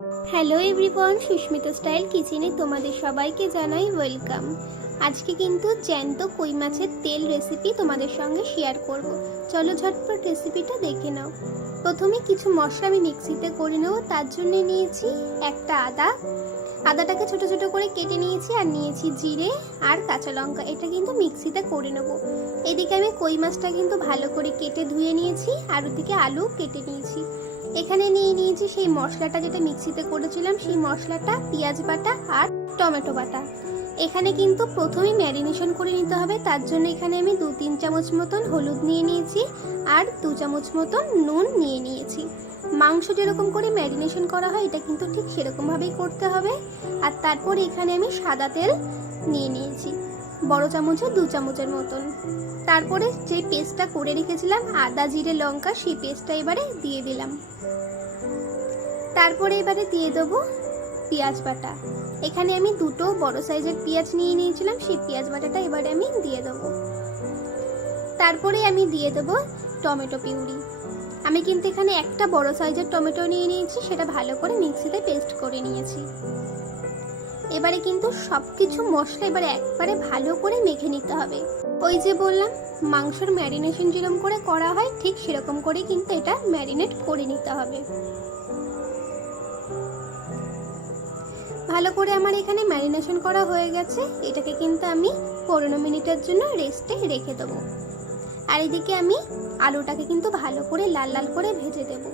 Hello everyone, Susmita style কিচেনে তোমাদের সবাইকে জানাই ওয়েলকাম। আজকে কিন্তু জ্যান্ত কই মাছের তেল রেসিপি তোমাদের সঙ্গে শেয়ার করব। চলো ঝটপট রেসিপিটা দেখে নাও। প্রথমে কিছু মশলা আমি মিক্সিতে করে নেব। তার জন্য নিয়েছি একটা আদাটাকে ছোট ছোট করে কেটে নিয়েছি, আর নিয়েছি জিরে আর কাঁচা লঙ্কা। এটা কিন্তু মিক্সিতে করে নেব। এদিকে আমি কই মাছটা কিন্তু ভালো করে কেটে ধুয়ে নিয়েছি, আর ওদিকে আলু কেটে নিয়েছি। এখানে নিয়ে নিয়েছি সেই মশলাটা যেটা মিক্সিতে করেছিলাম, সেই মশলাটা, পেঁয়াজ বাটা আর টমেটো বাটা। এখানে কিন্তু প্রথমেই ম্যারিনেশন করে নিতে হবে। তার জন্য এখানে আমি 2-3 চামচ মতন হলুদ নিয়ে নিয়েছি, আর 2 চামচ মতন নুন নিয়ে নিয়েছি। মাংস যেরকম করে ম্যারিনেশন করা হয় এটা কিন্তু ঠিক সেরকমভাবেই করতে হবে। আর তারপর এখানে আমি সাদা তেল নিয়ে নিয়েছি, বড় চামচে 2 চামচের মতন। তারপরে যে পেস্টটা করে রেখেছিলাম আদা জিরে লঙ্কা, সেই পেস্টটা এবারে দিয়ে দিলাম। তারপরে এবারে দিয়ে দেবো পেঁয়াজ বাটা। এখানে আমি 2টো বড় সাইজের পেঁয়াজ নিয়ে নিয়েছিলাম, সেই পেঁয়াজ বাটাটা এবারে আমি দিয়ে দেবো। তারপরে আমি দিয়ে দেবো টমেটো পিউরি। আমি কিন্তু এখানে একটা বড় সাইজের টমেটো নিয়ে নিয়েছি, সেটা ভালো করে মিক্সিতে পেস্ট করে নিয়েছি। এবারে কিন্তু সবকিছু মশলা এবারে একবারে ভালো করে মেখে নিতে হবে। ওই যে বললাম মাংসের ম্যারিনেশন যেরকম করে করা হয় ঠিক সেরকম করে কিন্তু এটা ম্যারিনেট করে নিতে হবে। ভালো করে আমার এখানে ম্যারিনেশন করা হয়ে গেছে। এটাকে কিন্তু আমি 15 মিনিটের জন্য রেস্টে রেখে দেবো। আর এদিকে আমি আলুটাকে কিন্তু ভালো করে লাল লাল করে ভেজে দেব।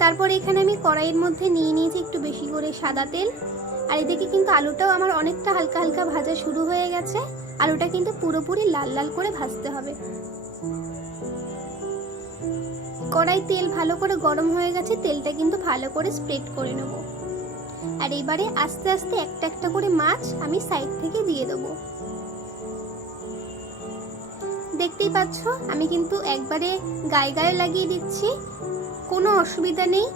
তারপর এখানে আমি কড়াইয়ের মধ্যে নিয়ে নিয়েছি একটু বেশি করে সাদা তেল। আর এদিকে কিন্তু আলুটাও আমার অনেকটা হালকা হালকা ভাজা শুরু হয়ে গেছে। আলুটা কিন্তু পুরোপুরি লাল লাল করে ভাজতে হবে। কড়াই তেল ভালো করে গরম হয়ে গেছে, তেলটা কিন্তু ভালো করে স্প্রেড করে নেব। আর এবারে আস্তে আস্তে একটা একটা করে মাছ আমি সাইড থেকে দিয়ে দেবো। দেখতেই পাচ্ছ আমি কিন্তু একবারে গায়ে গায়ে লাগিয়ে দিচ্ছি, কোনো অসুবিধা নেই।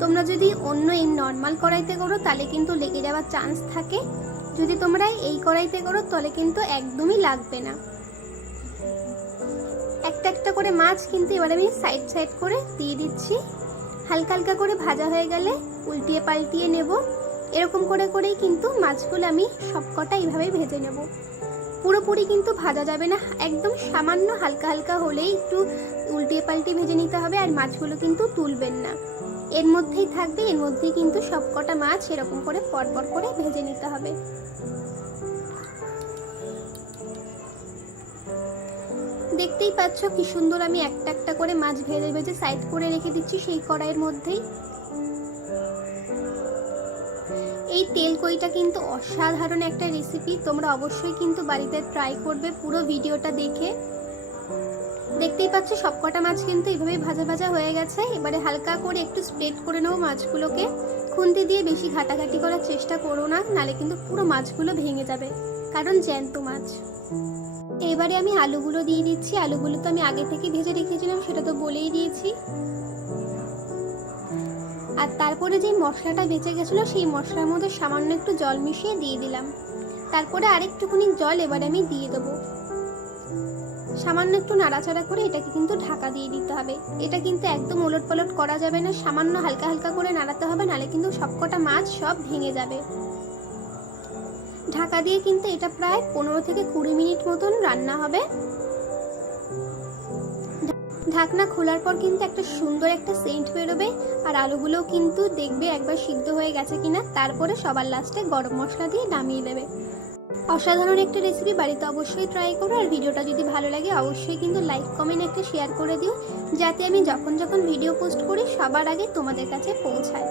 তোমরা যদি অন্য এই নর্মাল কড়াইতে করো তাহলে কিন্তু লেগে যাওয়ার চান্স থাকে। যদি তোমরা এই কড়াইতে করো তাহলে কিন্তু একদমই লাগবে না। একটা একটা করে মাছ কিন্তু এবারে আমি সাইড সাইড করে দিয়ে দিচ্ছি। হালকা হালকা করে ভাজা হয়ে গেলে উল্টিয়ে পাল্টিয়ে নেব। এরকম করে করেই কিন্তু মাছগুলো আমি সবকটা এইভাবেই ভেজে নেব। পুরোপুরি কিন্তু ভাজা যাবে না, একদম সামান্য হালকা হালকা হলেই একটু উল্টিয়ে পাল্টিয়ে ভেজে নিতে হবে। আর মাছগুলো কিন্তু তুলবেন না, এর মধ্যেই থাকবে। এর মধ্যেই কিন্তু সবকটা মাছ এরকম করে পরপর করে ভেজে নিতে হবে। দেখতেই পাচ্ছ কি সুন্দর আমি একটা একটা করে মাছ ভেজে ভেজে সাইড করে রেখে দিচ্ছি সেই কড়াইয়ের মধ্যেই। এই তেল কইটা কিন্তু অসাধারণ একটা রেসিপি, তোমরা অবশ্যই কিন্তু বাড়িতে ট্রাই করবে পুরো ভিডিওটা দেখে। দেখতেই পাচ্ছ সবকটা মাছ কিন্তু এইভাবেই ভাজা ভাজা হয়ে গেছে। এবারে হালকা করে একটু স্প্রেড করে নেবো মাছগুলোকে। খুন্তি দিয়ে বেশি ঘাটাঘাটি করার চেষ্টা করো না, নালে কিন্তু পুরো মাছগুলো ভেঙে যাবে, কারণ জ্যান্ত মাছ। এবারে আমি আলুগুলো দিয়ে দিচ্ছি। আলুগুলো তো আমি আগে থেকে ভেজে রেখেছিলাম, সেটা তো বলেই দিয়েছি। আর তারপরে যে মশলাটা বেঁচে গেছিলো সেই মশলার মধ্যে সামান্য একটু জল মিশিয়ে দিয়ে দিলাম। তারপরে আরেকটুখানি জল এবারে আমি দিয়ে দেবো। সামান্য একটু নাড়াচাড়া করে এটাকে কিন্তু ঢাকা দিয়ে দিতে হবে। এটা কিন্তু একদম ওলট পালট করা যাবে না, সামান্য হালকা হালকা করে নাড়াতে হবে, নাহলে কিন্তু সবকটা মাছ সব ভেঙে যাবে। ঢাকা দিয়ে কিন্তু এটা প্রায় 15 থেকে 20 মিনিট মতন রান্না হবে। ঢাকনা খোলার পর কিন্তু একটা সুন্দর একটা সেন্ট বেরোবে। আর আলুগুলোও কিন্তু দেখবে একবার সিদ্ধ হয়ে গেছে কিনা। তারপরে সবার লাস্টে গরম মশলা দিয়ে নামিয়ে দেবে। অসাধারণ একটা রেসিপি, বাড়িতে অবশ্যই ট্রাই করো। আর ভিডিওটা যদি ভালো লাগে অবশ্যই কিন্তু লাইক কমেন্ট একটা শেয়ার করে দিও, যাতে আমি যখন যখন ভিডিও পোস্ট করি সবার আগে তোমাদের কাছে পৌঁছায়।